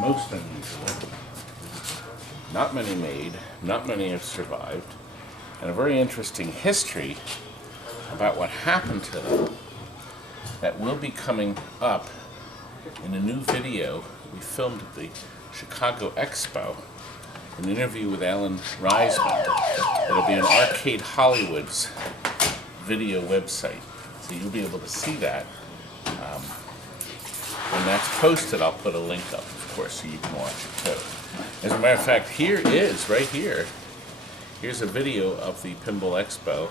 most unusual. Not many made, not many have survived, and a very interesting history about what happened to them that will be coming up in a new video we filmed at the Chicago Expo, an interview with Allan Reizman. It'll be on Arcade Hollywood's video website, so you'll be able to see that. When that's posted, I'll put a link up, of course, so you can watch it too. As a matter of fact, here is, right here, here's a video of the Pinball Expo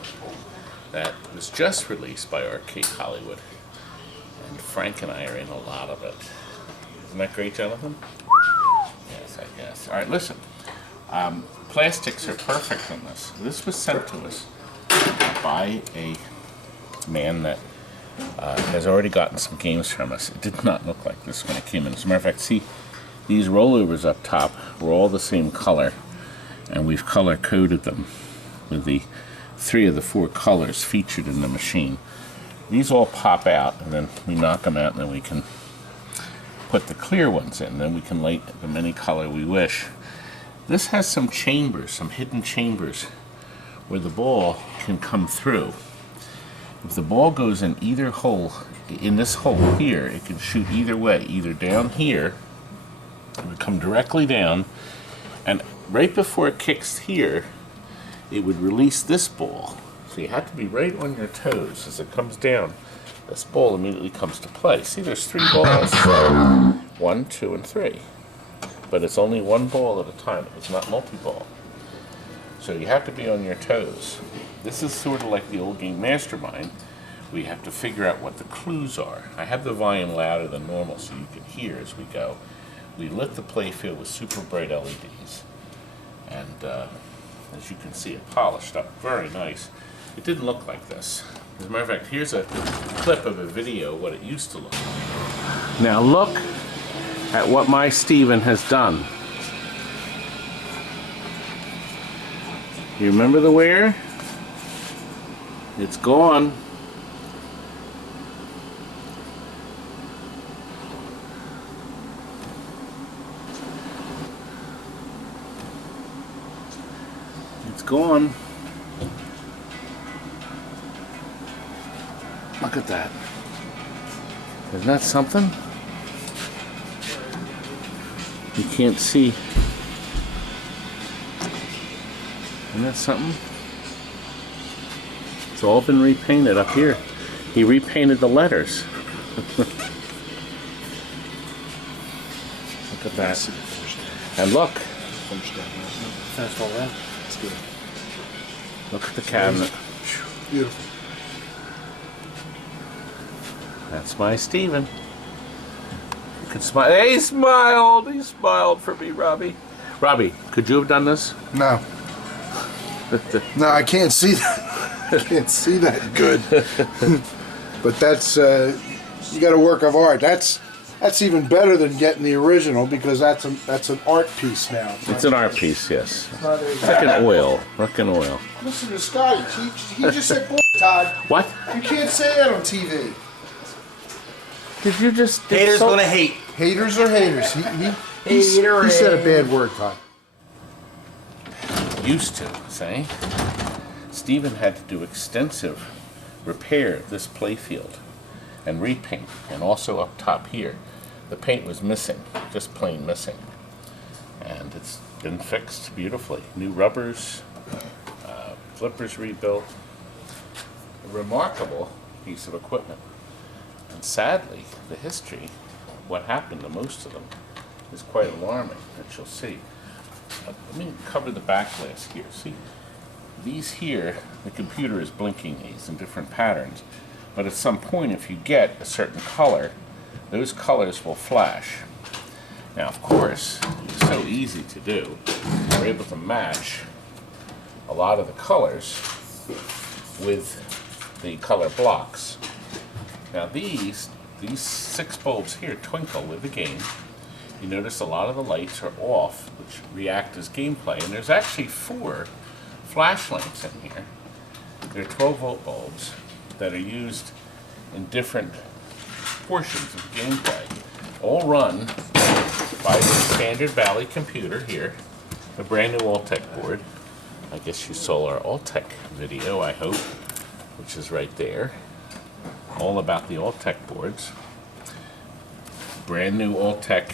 that was just released by Arcade Hollywood. And Frank and I are in a lot of it. Isn't that great, Jonathan? Yes, I guess. All right, listen. Plastics are perfect on this. This was sent to us by a man that has already gotten some games from us. It did not look like this when it came in. As a matter of fact, see, these rollovers up top were all the same color, and we've color coded them with the 3 of the 4 colors featured in the machine. These all pop out, and then we knock them out, and then we can put the clear ones in. Then we can light them any color we wish. This has some chambers, some hidden chambers, where the ball can come through. If the ball goes in either hole, in this hole here, it can shoot either way, either down here, it would come directly down, and right before it kicks here, it would release this ball. So you have to be right on your toes as it comes down. This ball immediately comes to play. See, there's 3 balls. 1, 2, and 3. But it's only 1 ball at a time. It's not multi-ball. So you have to be on your toes. This is sort of like the old game Mastermind. We have to figure out what the clues are. I have the volume louder than normal so you can hear as we go. We lit the playfield with super bright LEDs. And as you can see, it polished up very nice. It didn't look like this. As a matter of fact, here's a clip of a video of what it used to look like. Now look at what my Steven has done. You remember the wear? It's gone. It's gone. Look at that. Isn't that something? You can't see. Isn't that something? It's all been repainted up here. He repainted the letters. Look at that. And look. Finished all that? That's good. Look at the cabinet. Beautiful. That's my Steven. You can smile. Hey, he smiled. He smiled for me, Robbie. Robbie, could you have done this? No. No, I can't see that. I can't see that good. But that's you got a work of art. That's even better than getting the original because that's an art piece now. It's an art piece, yes. Like an oil. Like an oil. Listen to Scotty. He just said, "Boy, Todd." What? You can't say that on TV. Did you just? Haters gonna hate. Haters are haters. He said a bad word, Todd. Used to, say. Steven had to do extensive repair of this playfield and repaint, and also up top here. The paint was missing, just plain missing. And it's been fixed beautifully. New rubbers, flippers rebuilt. A remarkable piece of equipment. And sadly, the history, what happened to most of them, is quite alarming, as you'll see. Let me cover the back glass here. See, these here, the computer is blinking these in different patterns. But at some point, if you get a certain color, those colors will flash. Now, of course, it's so easy to do. We're able to match a lot of the colors with the color blocks. Now these 6 bulbs here twinkle with the game. You notice a lot of the lights are off, which react as gameplay, and there's actually 4 flash lamps in here. They're 12-volt bulbs that are used in different portions of gameplay, all run buy the standard Bally computer here, a brand new Alltech board. I guess you saw our Alltech video, I hope, which is right there. All about the Alltech boards. Brand new Alltech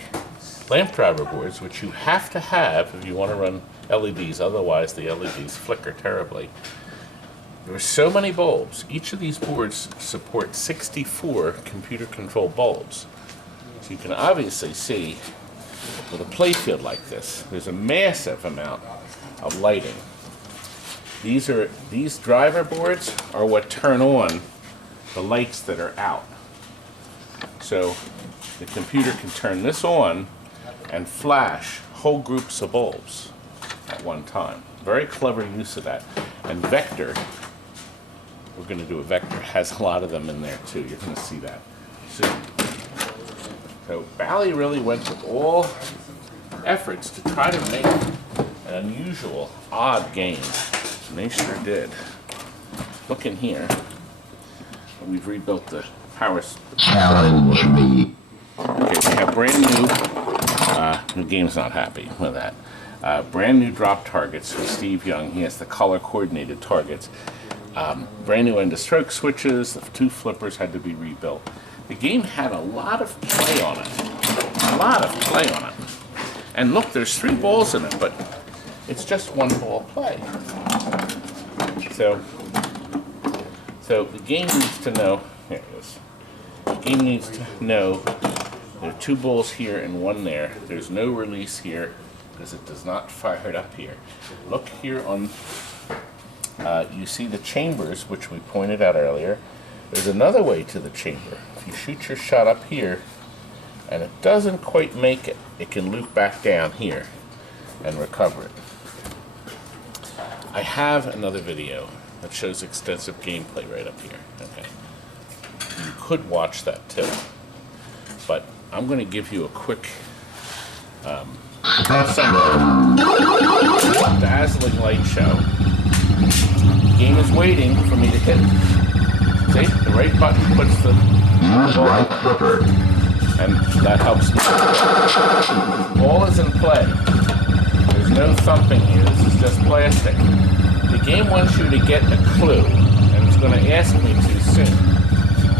lamp driver boards, which you have to have if you want to run LEDs, otherwise the LEDs flicker terribly. There are so many bulbs. Each of these boards support 64 computer-controlled bulbs. So you can obviously see with a playfield like this, there's a massive amount of lighting. These driver boards are what turn on the lights that are out. So the computer can turn this on and flash whole groups of bulbs at one time. Very clever use of that. And Vector, we're going to do a Vector, has a lot of them in there too. You're going to see that soon. So Bally really went to all efforts to try to make an unusual, odd game. And they sure did. Look in here. We've rebuilt the power. Challenge me. Okay, we have brand new. The game's not happy with that. Brand new drop targets from Steve Young. He has the color coordinated targets. Brand new end of stroke switches. The two flippers had to be rebuilt. The game had a lot of play on it. A lot of play on it. And look, there's 3 balls in it, but it's just 1 ball play. So the game needs to know. Here it is. The game needs to know there are 2 balls here and 1 there. There's no release here because it does not fire it up here. Look here on. You see the chambers, which we pointed out earlier. There's another way to the chamber. If you shoot your shot up here and it doesn't quite make it, it can loop back down here and recover it. I have another video that shows extensive gameplay right up here. Okay, you could watch that too, but I'm going to give you a quick dazzling light show. The game is waiting for me to hit. See, the right button puts the Right flipper. and that helps me. Ball is in play. There's no thumping here. This is just plastic. The game wants you to get a clue, and it's going to ask me to soon.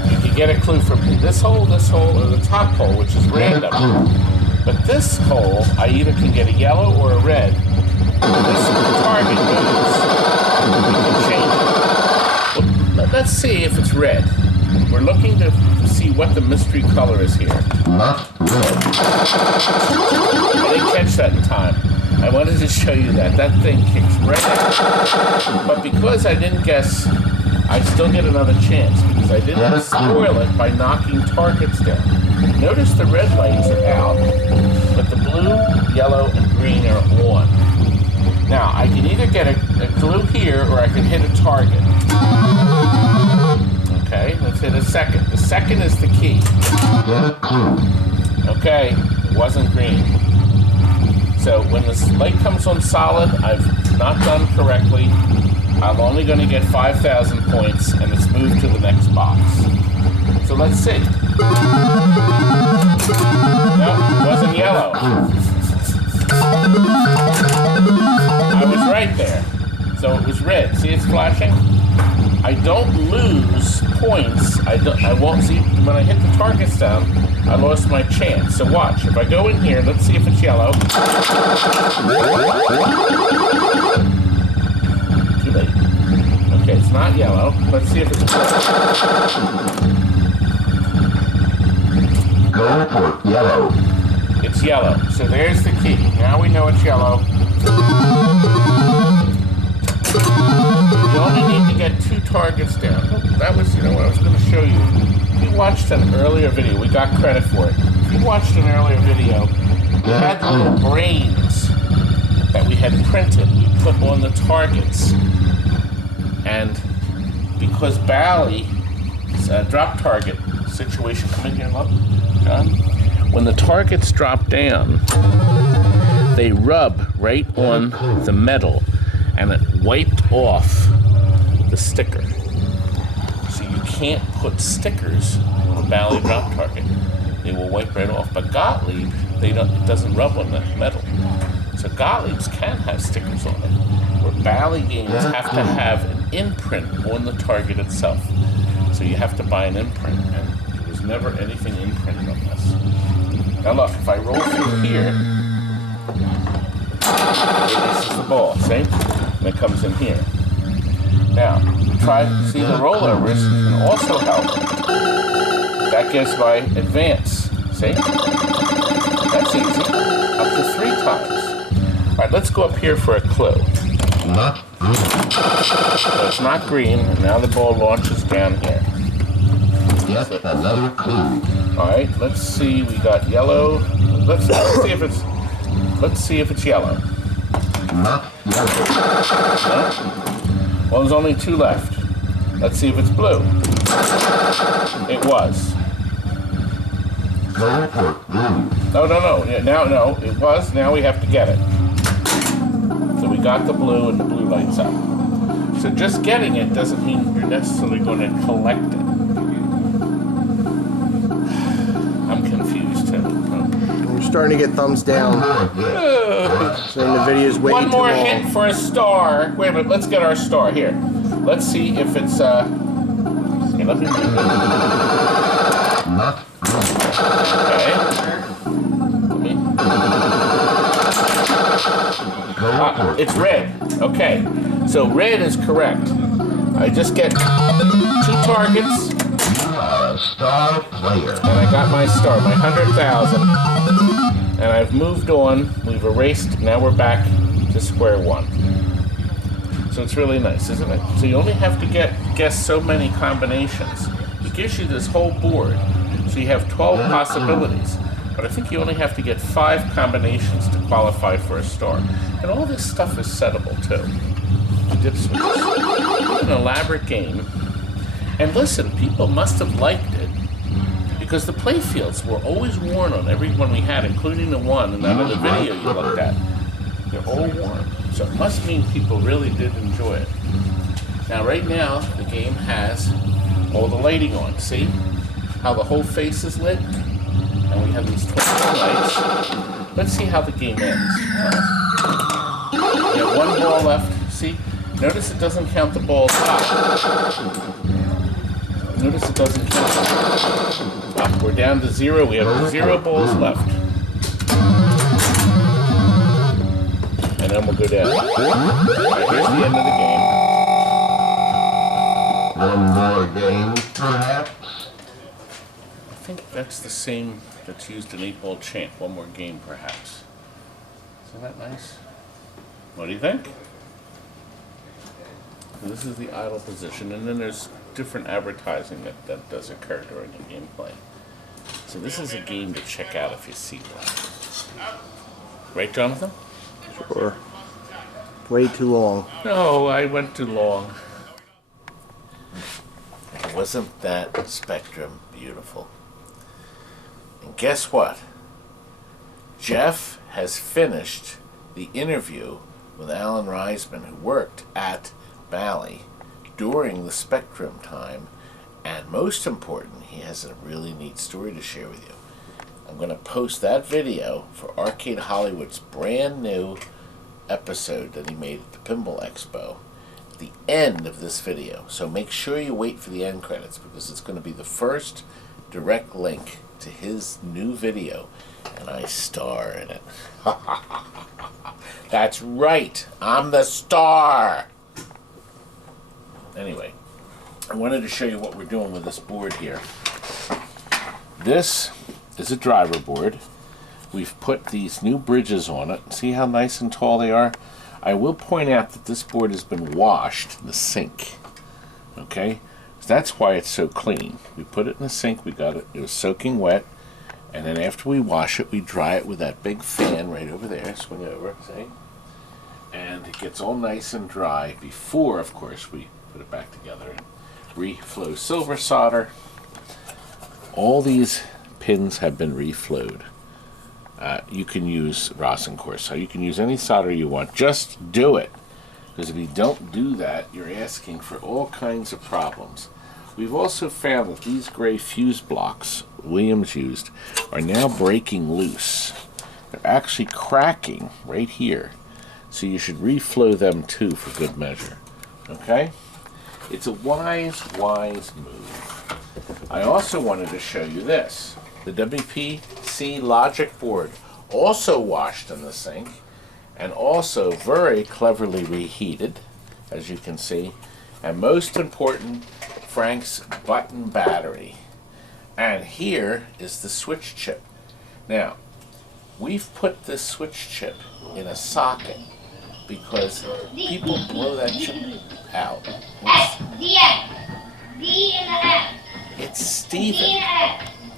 You can get a clue from this hole, or the top hole, which is random. But this hole, I either can get a yellow or a red. This target moves. We can change it. Well, let's see if it's red. We're looking to see what the mystery color is here. Left red. I didn't catch that in time. I wanted to show you that. That thing kicks red. But because I didn't guess, I still get another chance because I didn't spoil it by knocking targets down. Notice the red lights are out, but the blue, yellow, and green are on. Now, I can either get a clue here or I can hit a target. Okay, let's hit a second. The second is the key. Okay, it wasn't green. So when this light comes on solid, I've not done correctly. I'm only going to get 5,000 points, and it's moved to the next box. So let's see. No, it wasn't yellow. I was right there. So it was red. See, it's flashing? I don't lose points. I won't see when I hit the targets down. I lost my chance. So watch. If I go in here, let's see if it's yellow. Too late. Okay, it's not yellow. Let's see if it's red. Go for yellow. It's yellow. So there's the key. Now we know it's yellow. You only need to get 2 targets down. That was, what I was going to show you. If you watched an earlier video, we got credit for it. If you watched an earlier video, we had little brains that we had printed. We put on the targets. And because Bally's drop target situation, come in here, look, John. When the targets drop down, they rub right on the metal, and it wiped off the sticker. So you can't put stickers on a Bally drop target. They will wipe right off. But Gottlieb, it doesn't rub on the metal. So Gottlieb's can have stickers on it, where Bally games have to have an imprint on the target itself. So you have to buy an imprint, and there was never anything imprinted on this. Now look, if I roll through here, this is the ball, see? And it comes in here. Now, try to see the rollovers can also help. That gives my advance, see? That's easy, up to 3 times. All right, let's go up here for a clue. Not green. So it's not green, and now the ball launches down here. Yet another clue. All right, let's see. We got yellow. Let's see if it's. Let's see if it's yellow. Not yellow. No? Well, there's only 2 left. Let's see if it's blue. It was. Go for blue. No. Yeah, no. It was. Now we have to get it. So we got the blue, and the blue lights up. So just getting it doesn't mean you're necessarily going to collect it. I'm confused too. We're starting to get thumbs down. Saying the video's way One too more long. hint for a star. Wait a minute, let's get our star here. Let's see if it's here, let me move it. Not green. Okay. Let me. It's red. Okay. So red is correct. I just get 2 targets. You are a star player. And I got my star, my 100,000. And I've moved on. We've erased. Now we're back to square one. So it's really nice, isn't it? So you only have to guess so many combinations. It gives you this whole board. So you have 12 possibilities. But I think you only have to get 5 combinations to qualify for a star. And all this stuff is settable too. Dip switches. It's an elaborate game. And listen, people must have liked it because the play fields were always worn on every one we had, including the one in that other video you looked at. They're all worn. So it must mean people really did enjoy it. Now, right now, the game has all the lighting on. See how the whole face is lit? And we have these 21 lights. Let's see how the game ends. We have 1 ball left. See? Notice it doesn't count the balls up. Notice it doesn't count up. We're down to 0. We have 0 balls left. And then we'll go down. All right, here's the end of the game. One more game, perhaps? I think that's the same that's used in 8-ball champ. One more game, perhaps. Isn't that nice? What do you think? And this is the idle position, and then there's different advertising that does occur during the gameplay. So this is a game to check out if you see one. Right, Jonathan? Sure. Way too long. No, I went too long. Wasn't that Spectrum beautiful? And guess what? Jeff has finished the interview with Allan Reizman, who worked at Bally during the Spectrum time, and most important, he has a really neat story to share with you. I'm going to post that video for Arcade Hollywood's brand new episode that he made at the Pinball Expo at the end of this video. So make sure you wait for the end credits because it's going to be the first direct link to his new video, and I star in it. That's right, I'm the star. Anyway, I wanted to show you what we're doing with this board here. This is a driver board. We've put these new bridges on it. See how nice and tall they are? I will point out that this board has been washed in the sink. Okay? So that's why it's so clean. We put it in the sink, we got it, it was soaking wet, and then after we wash it, we dry it with that big fan right over there. Swing over, see? And it gets all nice and dry before, of course, we put it back together and reflow silver solder. All these pins have been reflowed. You can use Rosencore, so you can use any solder you want. Just do it, because if you don't do that, you're asking for all kinds of problems. We've also found that these gray fuse blocks Williams used are now breaking loose. they're actually cracking right here. So you should reflow them too for good measure. Okay? It's a wise move. I also wanted to show you this. The WPC Logic board, also washed in the sink, and also very cleverly reheated, as you can see. And most important, Frank's button battery. And here is the switch chip. Now, we've put this switch chip in a socket because people blow that chip out. It's Steven.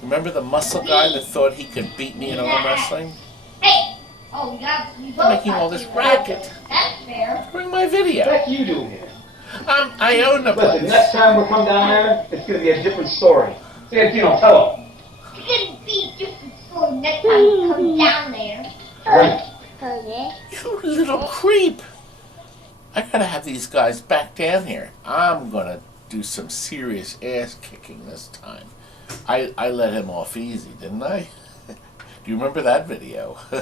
Remember the muscle guy that thought he could beat me in arm wrestling? I'm making all this racket during my video. What you do here? I own the Listen, place. next time we come down there, it's going to be a different story. See if you don't tell them. It's gonna be a different story next time you come down there. You little creep. I gotta have these guys back down here. I'm gonna do some serious ass kicking this time. I let him off easy, didn't I? Do you remember that video? Do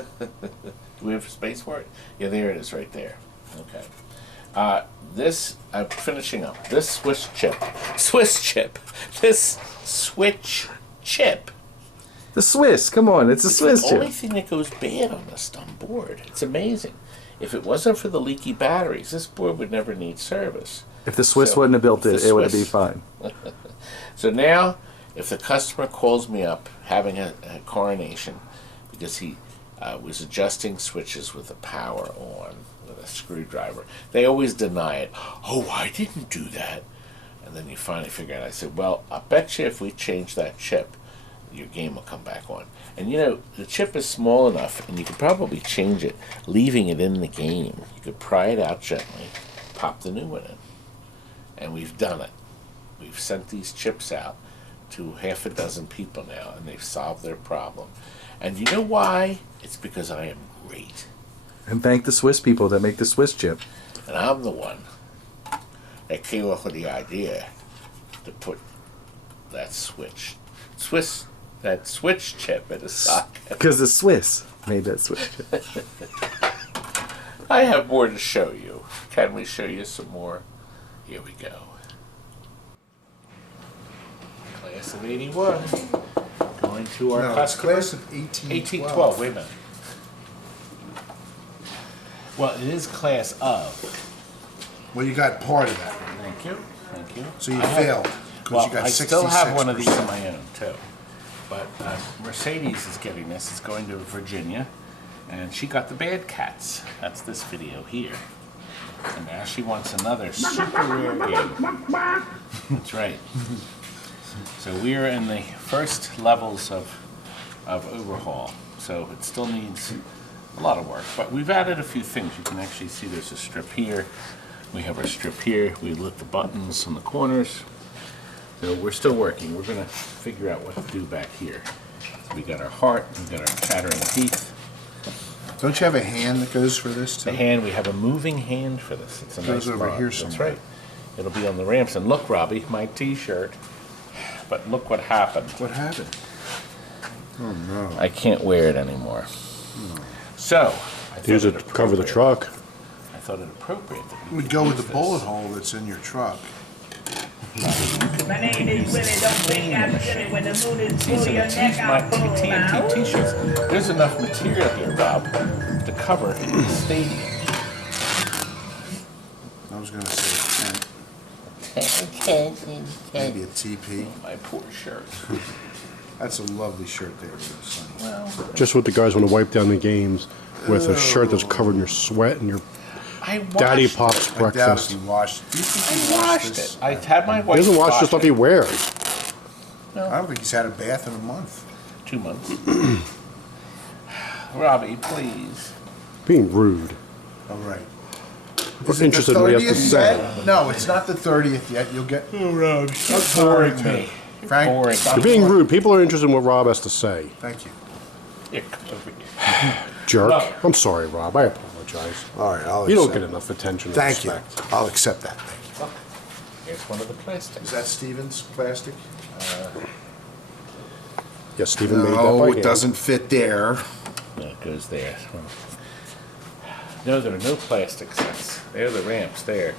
we have space for it? Yeah, there it is right there. Okay. I'm finishing up. This Swiss chip. This switch chip. The Swiss, come on, it's a Swiss It's the only chip. thing that goes bad on this dumb board. It's amazing. If it wasn't for the leaky batteries, this board would never need service. If the Swiss So, wouldn't have built if it, the it would be Swiss- fine. So now, if the customer calls me up having a coronation because he was adjusting switches with the power on with a screwdriver, they always deny it. Oh, I didn't do that. And then you finally figure out, I said, well, I bet you if we change that chip, your game will come back on. And you know, the chip is small enough, and you could probably change it, leaving it in the game. You could pry it out gently, pop the new one in. And we've done it. We've sent these chips out to half a dozen people now, and they've solved their problem. And you know why? It's because I am great. And thank the Swiss people that make the Swiss chip. And I'm the one that came up with the idea to put that switch chip in a socket. Because the Swiss made that Swiss chip. I have more to show you. Can we show you some more? Here we go. Class of 81. Going to our No, it's customer. class of 1812. 1812, wait a minute. Well, it is class of. Well, you got part of that. Thank you. Thank you. So you I have- failed. Well, You got I still have one of these 66%. of my own, too. But Mercedes is getting this. It's going to Virginia. And she got the bad cats. That's this video here. And now she wants another super rare game. That's right. So we're in the first levels of overhaul. So it still needs a lot of work. But we've added a few things. You can actually see there's a strip here. We have our strip here. We lit the buttons on the corners. So we're still working. We're going to figure out what to do back here. So we got our heart. We got our chattering teeth. Don't you have a hand that goes for this too? The hand, we have a moving hand for this. It's a Goes nice over mod. here That's somewhere. right. It'll be on the ramps. And look, Robbie, my T-shirt. But look what happened. What happened? Oh no. I can't wear it anymore. So, I thought Use it it to cover the appropriate- truck. I thought it appropriate that we Would could go with use the this. bullet hole that's in your truck. My name is Willie, don't think I'm silly when the moon is These full, are your the neck my out full. TNT T-shirts. There's enough material here, Rob, to cover the stadium. I was gonna say a tent, maybe a TP. My poor shirt. That's a lovely shirt there, Sonny. Well, Just what the guys want to wipe down the games with a shirt that's covered in your sweat and your I washed daddy it. pops I doubt breakfast. if you washed it. Do you think I he washed this? it. I had my He wife doesn't wash the stuff he it. wears. I don't think he's had a bath in a month. 2 months. Robbie, please. Being rude. All right. We're Is it interested the in what he has 30th to say. yet? No, it's not the 30th yet. You'll get. Oh, Rob, You're boring me. Frank, boring. stop You're being boring. rude. People are interested in what Rob has to say. Thank you. Here, come over here. Jerk. No. I'm sorry, Rob. I apologize. All right, I'll You don't accept get it. enough attention and Thank you. respect. I'll accept that. Thank you. Look, here's one of the plastics. Is that Steven's plastic? Yes, Stephen made that by No, it hand. doesn't fit there. It goes there. No, there are no plastic sets. There are the ramps there.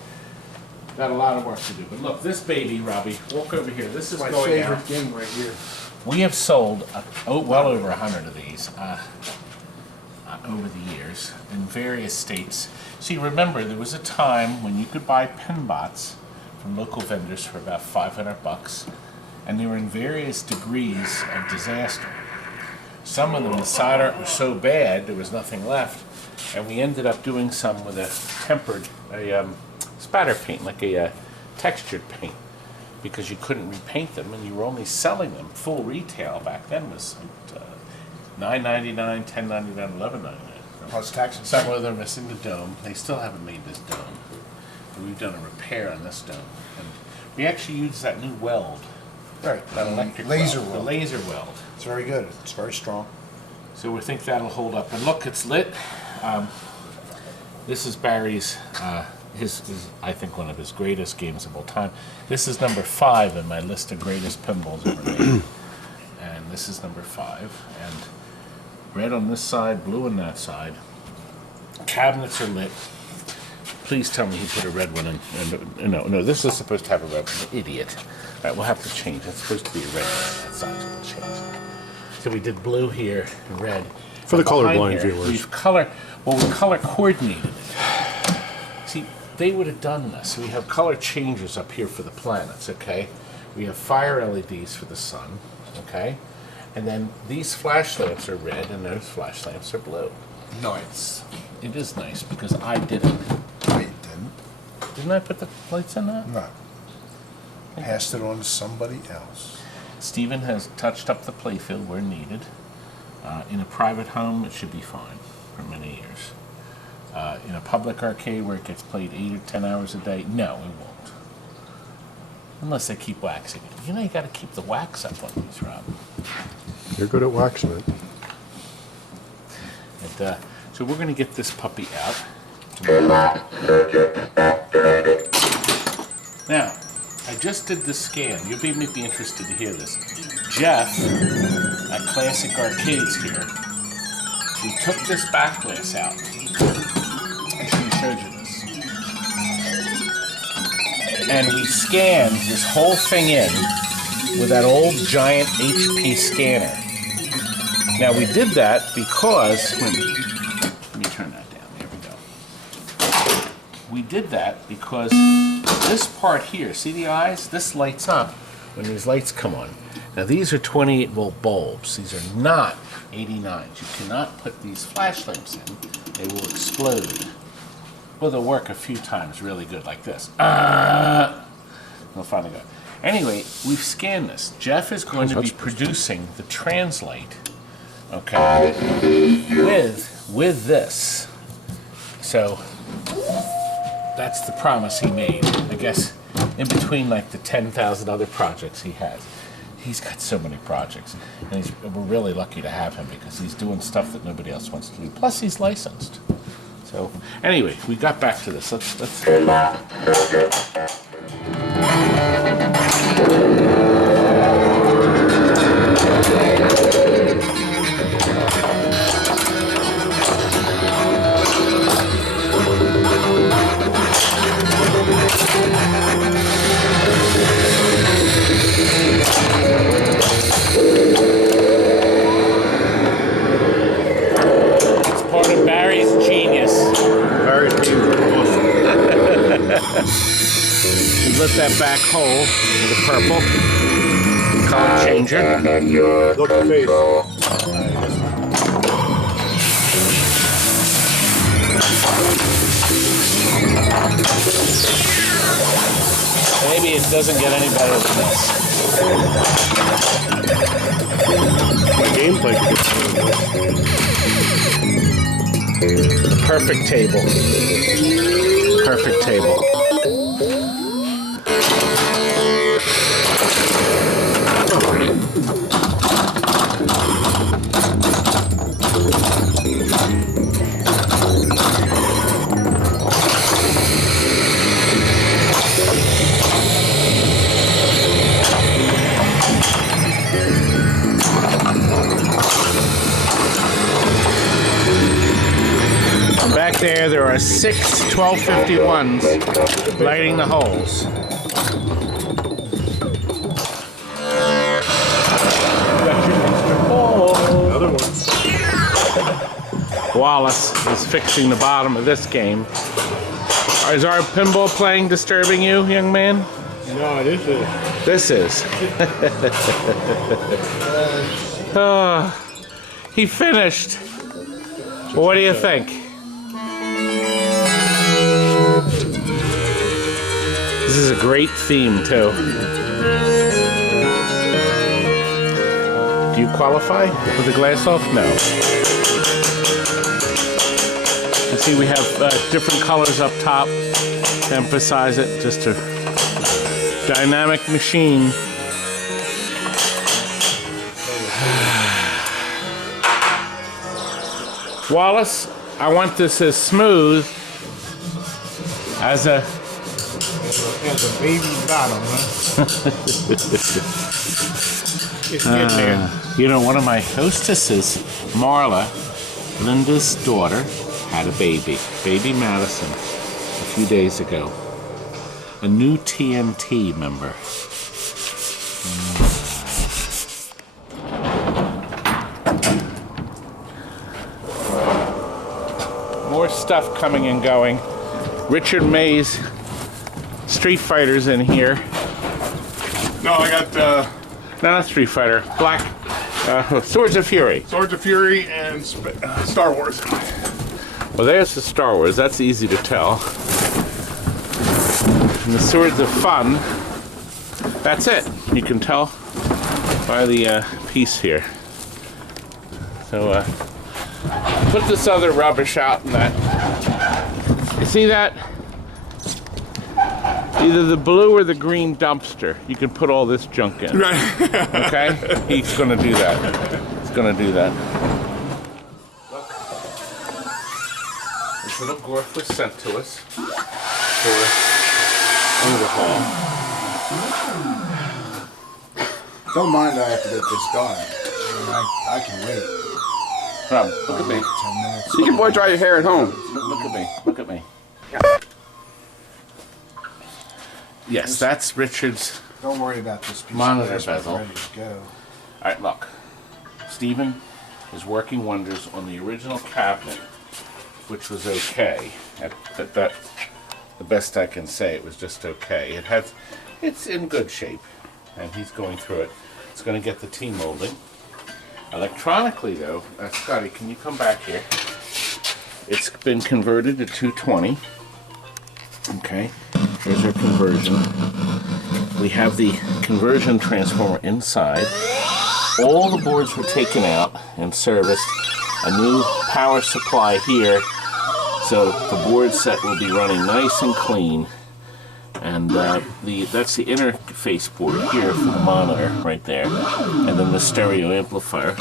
Got a lot of work to do. But look, this baby, Robbie, walk over here. This is My going favorite out. game right here. We have sold well over 100 of these over the years in various states. See, remember, there was a time when you could buy PINBOTs from local vendors for about $500, and they were in various degrees of disaster. Some of them, the solder art was so bad, there was nothing left, and we ended up doing some with a tempered, spatter paint, like a textured paint, because you couldn't repaint them, and you were only selling them full retail back then was $9.99, $10.99, $11.99. Plus tax and Some of them are missing the dome. They still haven't made this dome. But we've done a repair on this dome, and we actually used that new weld, right. that electric Laser weld, weld. the laser weld. It's very good. It's very strong. So we think that'll hold up. And look, it's lit. This is Barry's. His I think one of his greatest games of all time. This is number 5 in my list of greatest pinballs ever made. And this is number 5. And red on this side, blue on that side. Cabinets are lit. Please tell me he put a red one in. No, this is supposed to have a red one. Idiot. All right, we'll have to change. It's supposed to be a red one. That side's will change. So we did blue here and red. For the Behind colorblind here, viewers. we color coordinated it. See, they would have done this. We have color changes up here for the planets, okay? We have fire LEDs for the sun, okay? And then these flash lamps are red and those flash lamps are blue. Nice. It is nice because I did it. No, you didn't. Didn't I put the lights in that? No. Passed it on to somebody else. Stephen has touched up the playfield where needed. In a private home, it should be fine for many years. In a public arcade where it gets played 8 or 10 hours a day, no, it won't. Unless they keep waxing it. You know, you got to keep the wax up on these, Rob. You're good at waxing it. And, so we're going to get this puppy out. Now, I just did the scan. You'll be interested to hear this. Jeff, at Classic Arcades here, we took this back glass out. I should have showed you this. And we scanned this whole thing in with that old giant HP scanner. Now we did that because, let me turn that down, there we go. We did that because this part here, see the eyes? This lights up when these lights come on. Now these are 28 volt bulbs. These are not 89s. You cannot put these flash lamps in. They will explode. Well, they'll work a few times really good like this. They'll finally go. Anyway, we've scanned this. Jeff is going to be producing the translate, okay, with this. So that's the promise he made. I guess in between like the 10,000 other projects he has. He's got so many projects, and we're really lucky to have him because he's doing stuff that nobody else wants to do. Plus, he's licensed. So, anyway, we got back to this. Let's. Part of Barry's genius. Barry's awesome. We lit that back hole with the purple color changer. Look at the face. Maybe it doesn't get any better than this. My gameplay could The perfect table. Perfect table. 6 1251s lighting the holes. Another one. Wallace is fixing the bottom of this game. Is our pinball playing disturbing you, young man? No, this is. This is. Oh, he finished. Well, what do you think? This is a great theme, too. Do you qualify with the glass off? No. You see, we have different colors up top to emphasize it. Just a dynamic machine. Wallace, I want this as smooth as a baby bottom, huh? It's getting there. You know, one of my hostesses, Marla, Linda's daughter, had a baby, baby Madison, a few days ago. A new TNT member. More stuff coming and going. Richard May's Street Fighter's in here. No, I got No, not Street Fighter. Black Swords of Fury. Swords of Fury and Star Wars. Well, there's the Star Wars. That's easy to tell. And the Swords of Fun. That's it. You can tell by the piece here. So, put this other rubbish out in that. You see that? Either the blue or the green dumpster. You can put all this junk in. Right. Okay? He's gonna do that. He's gonna do that. Look. This little GORF was sent to us for overhaul. Don't mind, I have to get this done. I can wait. Rob, look at me. 10 minutes. You can boy dry your hair at home. Look at me. Look at me. Yes, that's Richard's. Don't worry about this piece Monitor of glass. bezel. Ready to go. All right, look. Stephen is working wonders on the original cabinet, which was okay. The best I can say, it was just okay. It's in good shape, and he's going through it. It's going to get the T-molding. Electronically, though, Scotty, can you come back here? It's been converted to 220. Okay, here's our conversion. We have the conversion transformer inside. All the boards were taken out and serviced. A new power supply here, so the board set will be running nice and clean. And that's the interface board here for the monitor right there, and then the stereo amplifier,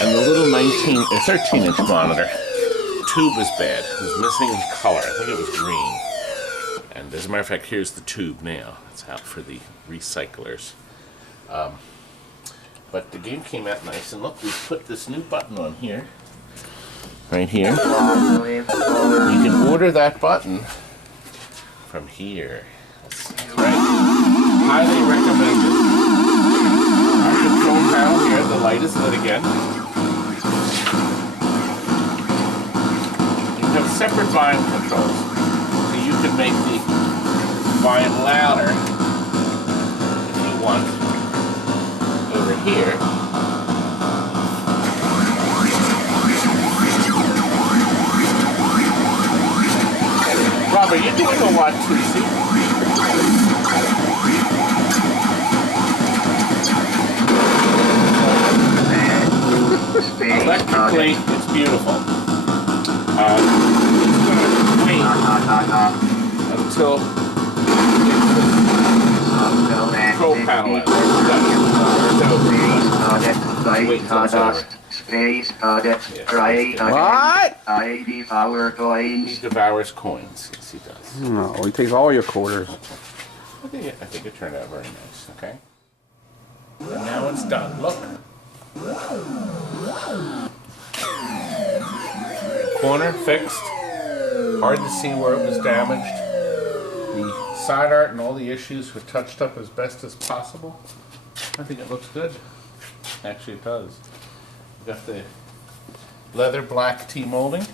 and the little 13-inch monitor. The tube was bad. It was missing in color. I think it was green. And as a matter of fact, here's the tube now. It's out for the recyclers. But the game came out nice, and look, we put this new button on here, right here. You can order that button from here. That's right. Highly recommended. Our control panel here, the light is lit again. You have separate volume controls. So you can make the volume louder if you want over here. Robert, you're doing a lot too, see? Electrically, it's beautiful. It's going to wait until control panel out. Wait until it's over. What? He devours coins. Yes, he does. No, he takes all your quarters. I think it turned out very nice, okay? And now it's done. Look. Corner fixed. Hard to see where it was damaged. The side art and all the issues were touched up as best as possible. I think it looks good. Actually, it does. We've got the leather black T-molding.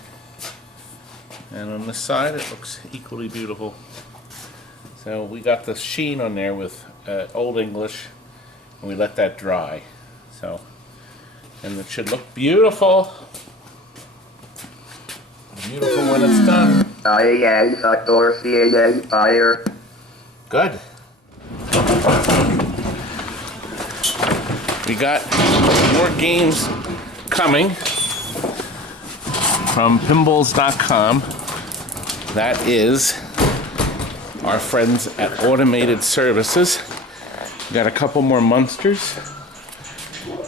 And on this side, it looks equally beautiful. So we got the sheen on there with Old English, and we let that dry. So, and it should look beautiful. Beautiful when it's done. Good. We got more games coming from pinballs.com. That is our friends at Automated Services. We got a couple more Munsters.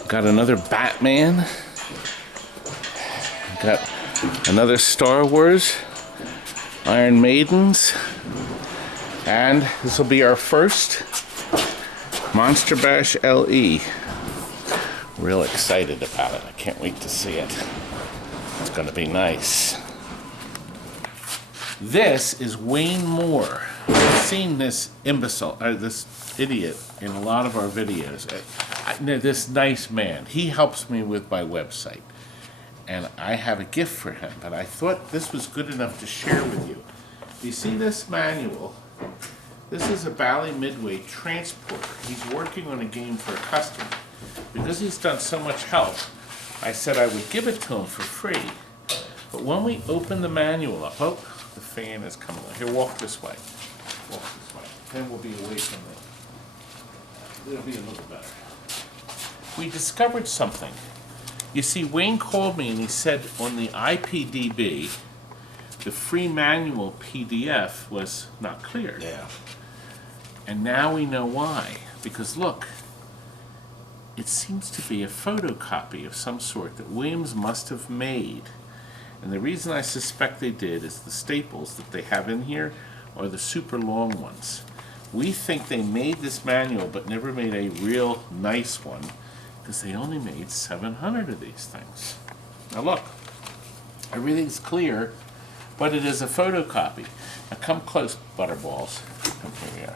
Got another Batman. Got another Star Wars. Iron Maidens. And this will be our first Monster Bash LE. Real excited about it. I can't wait to see it. It's going to be nice. This is Wayne Moore. I've seen this imbecile, this idiot in a lot of our videos. This nice man. He helps me with my website. And I have a gift for him, but I thought this was good enough to share with you. You see this manual? This is a Bally Midway transporter. He's working on a game for a customer. Because he's done so much help, I said I would give it to him for free. But when we open the manual up, oh, the fan is coming on. Here, walk this way. Walk this way. Then we'll be away from it. It'll be a little better. We discovered something. You see, Wayne called me and he said on the IPDB, the free manual PDF was not clear. Yeah. And now we know why. Because look, it seems to be a photocopy of some sort that Williams must have made. And the reason I suspect they did is the staples that they have in here are the super long ones. We think they made this manual but never made a real nice one because they only made 700 of these things. Now look, everything's clear, but it is a photocopy. Now come close, butterballs. Come here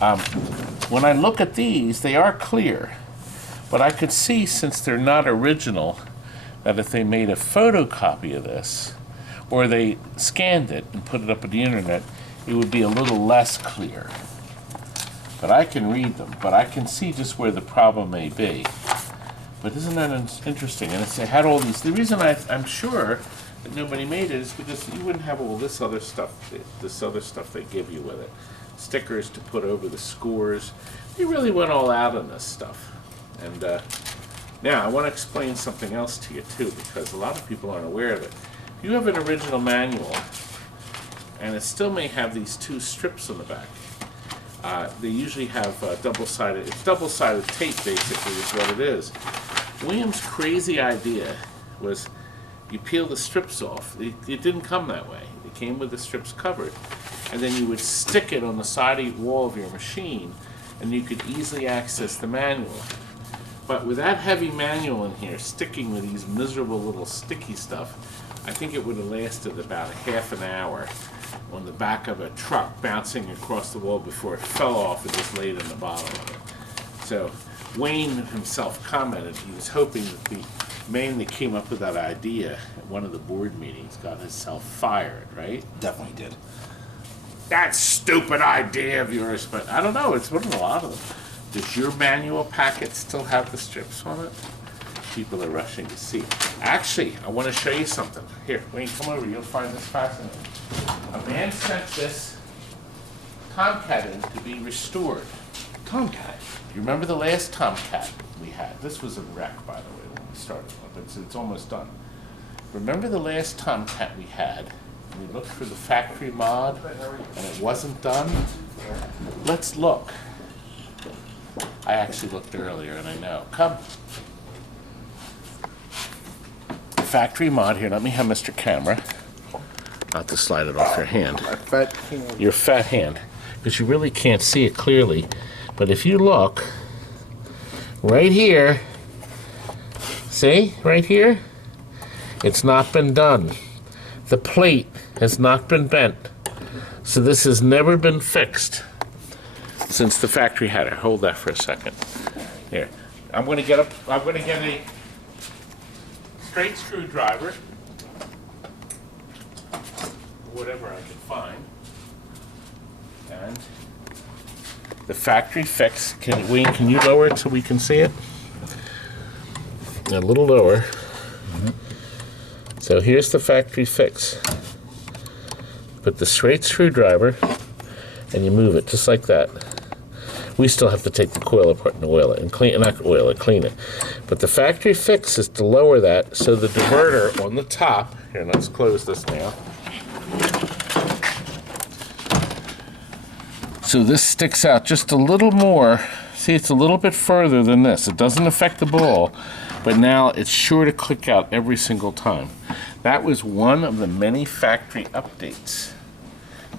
we are. When I look at these, they are clear. But I could see, since they're not original, that if they made a photocopy of this, or they scanned it and put it up on the internet, it would be a little less clear. But I can read them, but I can see just where the problem may be. But isn't that interesting? And they had all these, the reason I'm sure that nobody made it is because you wouldn't have all this other stuff they give you with it. Stickers to put over the scores. They really went all out on this stuff. And now I want to explain something else to you too, because a lot of people aren't aware of it. If you have an original manual, and it still may have these two strips on the back, they usually have double-sided, it's double-sided tape basically is what it is. Williams' crazy idea was you peel the strips off. It didn't come that way. It came with the strips covered. And then you would stick it on the side wall of your machine, and you could easily access the manual. But with that heavy manual in here, sticking with these miserable little sticky stuff, I think it would have lasted about a half an hour on the back of a truck bouncing across the wall before it fell off and just laid in the bottom of it. So Wayne himself commented he was hoping that the man that came up with that idea at one of the board meetings got himself fired, right? Definitely did. That stupid idea of yours, but I don't know, it's one of a lot of them. Does your manual packet still have the strips on it? People are rushing to see. Actually, I want to show you something. Here, Wayne, come over. You'll find this fascinating. A man sent this Tomcat in to be restored. Tomcat? You remember the last Tomcat we had? This was a wreck, by the way, when we started, but it's almost done. Remember the last Tomcat we had? We looked for the factory mod, and it wasn't done? Let's look. I actually looked earlier, and I know. Come. Factory mod here. Let me have Mr. Camera. Not to slide it off your hand. My fat hand. Your fat hand. Because you really can't see it clearly. But if you look, right here, see? Right here? It's not been done. The plate has not been bent. So this has never been fixed since the factory had it. Hold that for a second. Here. I'm going to get a straight screwdriver, whatever I can find, and the factory fix. Wayne, can you lower it so we can see it? A little lower. So here's the factory fix. Put the straight screwdriver and you move it just like that. We still have to take the coil apart and oil it and clean it. But the factory fix is to lower that so the diverter on the top, here, let's close this now. So this sticks out just a little more. See, it's a little bit further than this. It doesn't affect the ball, but now it's sure to click out every single time. That was one of the many factory updates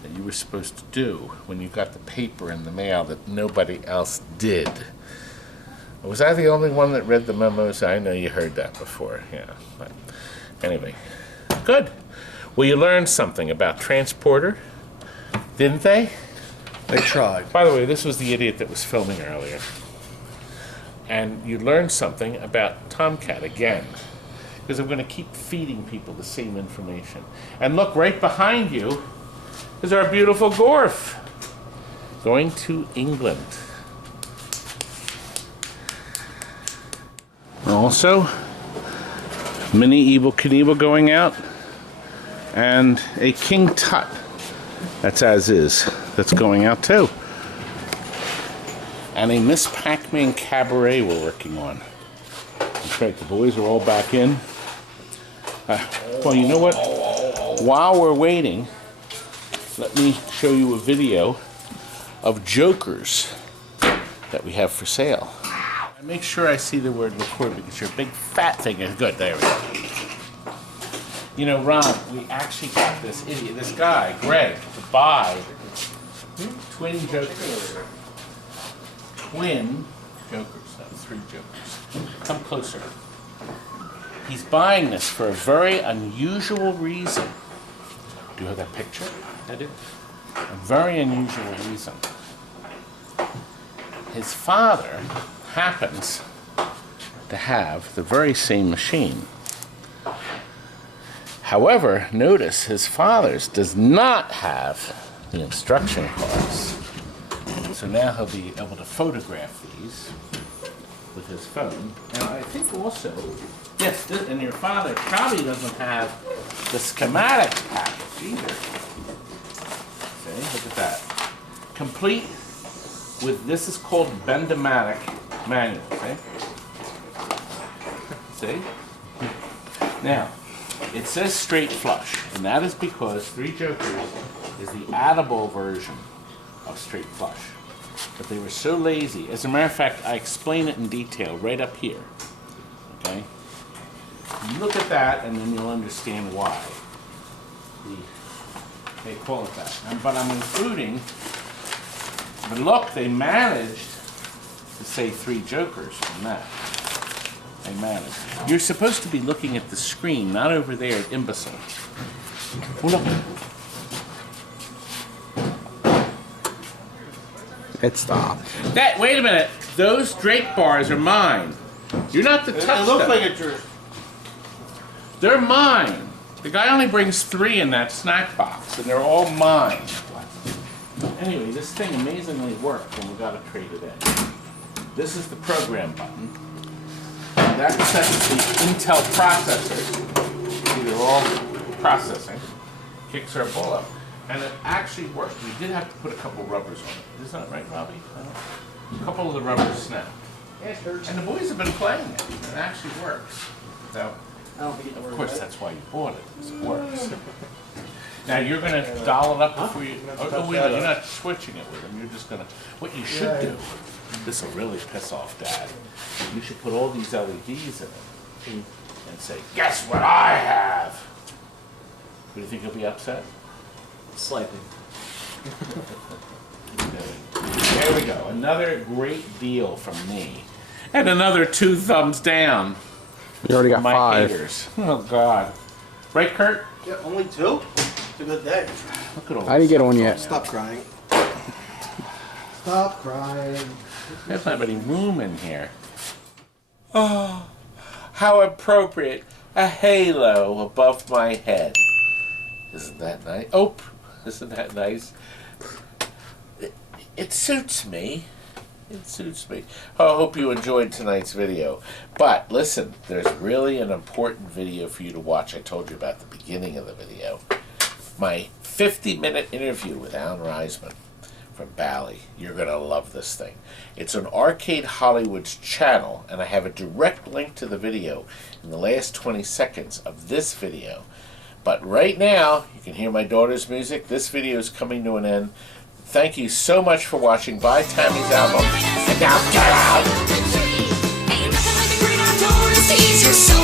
that you were supposed to do when you got the paper in the mail that nobody else did. Was I the only one that read the memos? I know you heard that before, yeah. But anyway, good. Well, you learned something about transporter, didn't they? They tried. By the way, this was the idiot that was filming earlier. And you learned something about Tomcat again, because I'm going to keep feeding people the same information. And look, right behind you is our beautiful GORF going to England. Also, mini Evil Knievel going out, and a King Tut, that's as is, that's going out too. And a Miss Pac-Man Cabaret we're working on. That's right, the boys are all back in. Well, you know what? While we're waiting, let me show you a video of jokers that we have for sale. Make sure I see the word record because your big fat thing is good. There we go. You know, Ron, we actually got this idiot, this guy, Greg, to buy twin jokers. Twin jokers, not three jokers. Come closer. He's buying this for a very unusual reason. Do you have that picture? I do. A very unusual reason. His father happens to have the very same machine. However, notice his father's does not have the instruction cards. So now he'll be able to photograph these with his phone. And I think also, yes, and your father probably doesn't have the schematics package either. See, look at that. Complete with, this is called Bend-O-Matic manual, see? Now, it says straight flush, and that is because Three Jokers is the addable version of straight flush. But they were so lazy. As a matter of fact, I explain it in detail right up here. Okay? Look at that, and then you'll understand why they call it that. But I'm including, but look, they managed to say Three Jokers from that. They managed. You're supposed to be looking at the screen, not over there at imbecile. Well, look. It stopped. That, wait a minute. Those Drake bars are mine. You're not the touch. It looks like it's yours. They're mine. The guy only brings 3 in that snack box, and they're all mine. Anyway, this thing amazingly worked when we got it traded in. This is the program button. That sets the Intel processor. These are all processing. Kicks our ball up. And it actually worked. We did have to put a couple rubbers on it. Isn't that right, Robbie? A couple of the rubbers snapped. And the boys have been playing it. It actually works. So, of course, that's why you bought it, because it works. Now, you're going to doll it up before you... Oh, wait, you're not switching it with them. You're just going to... What you should do, this will really piss off Dad, you should put all these LEDs in it and say, guess what I have? Do you think he'll be upset? Slightly. There we go. Another great deal from me. And another 2 thumbs down. You already got my 5. haters. Oh, God. Right, Kurt? Yeah, only 2? a good day. Look at all I didn't get on yet. Stop crying. Stop crying. There's not any room in here. Oh, how appropriate. A halo above my head. Isn't that nice? Oh, isn't that nice? It suits me. It suits me. Oh, I hope you enjoyed tonight's video. But listen, there's really an important video for you to watch. I told you about the beginning of the video. My 50-minute interview with Allan Reizman from Bally. You're going to love this thing. It's on Arcade Hollywood's channel, and I have a direct link to the video in the last 20 seconds of this video. But right now, you can hear my daughter's music. This video is coming to an end. Thank you so much for watching. Buy Tammy's album, and now get out! Ain't nothing like a great outdoors to ease your soul.